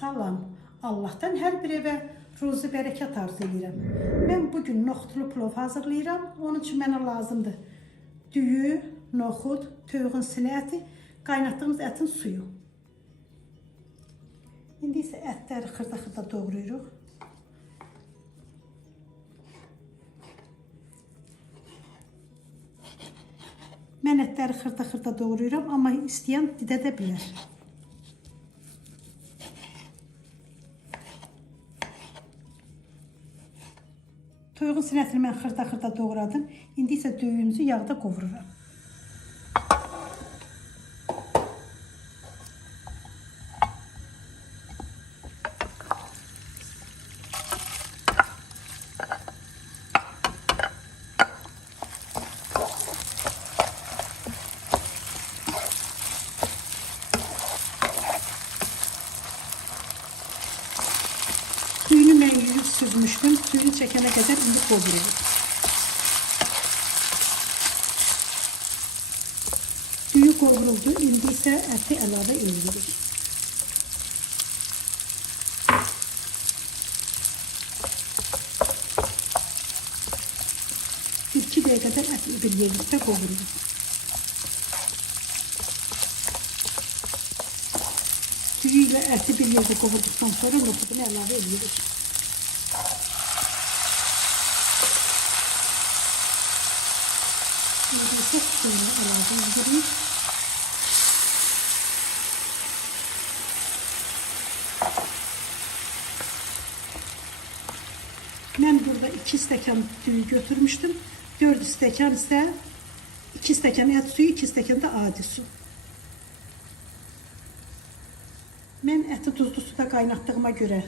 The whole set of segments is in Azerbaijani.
Salam. Allah'tan hər bir evə ruzi bərəkət arzu edirəm. Mən bugün noxudlu plov hazırlayıram. Onun üçün mənə lazımdır düyü, noxud, toyuğun sinə əti, qaynatdığımız ətin suyu. İndi isə ətləri xırda-xırda doğrayırıq. Mən ətləri xırda-xırda doğrayıram, amma istəyən didə də bilər. Toyuğun sinəsini mən xırda-xırda doğradım. İndi isə düyüğümüzü yağda qovururam. Düyünü mən yüzü süzmüştüm. Suyunu çəkənə qədər indi qovuruyorum. Düyü qovruldu. İndi isə əti əlavə edirik. Bir-iki dəqiqədən əti bir yerlikdə qovuruyoruz. Düyü ilə əti bir yerdə qovurduktan sonra noxudunu əlavə edirik. Şimdi ise suyunu əlavə edirik. Mən burada 2 stəkan düyü götürmüştüm. 4 stəkan isə 2 stəkan ət suyu, 2 stəkan da adi su. Mən əti tuzlu suda qaynatdığıma görə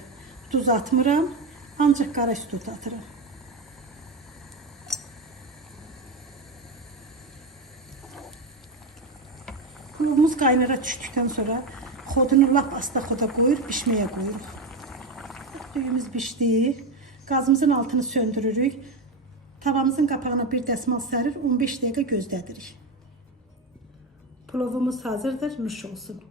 tuz atmıram, ancaq qara süd atıram. Plovumuz qaynara düşdükdən sonra xodunu lap asta xoda qoyur, pişməyə qoyuruq. Düyümüz pişdi. Qazımızın altını söndürürük. Tavamızın qapağına bir dəsmal sərir, 15 dəqiqə gözlədirik. Plovumuz hazırdır, nuş olsun.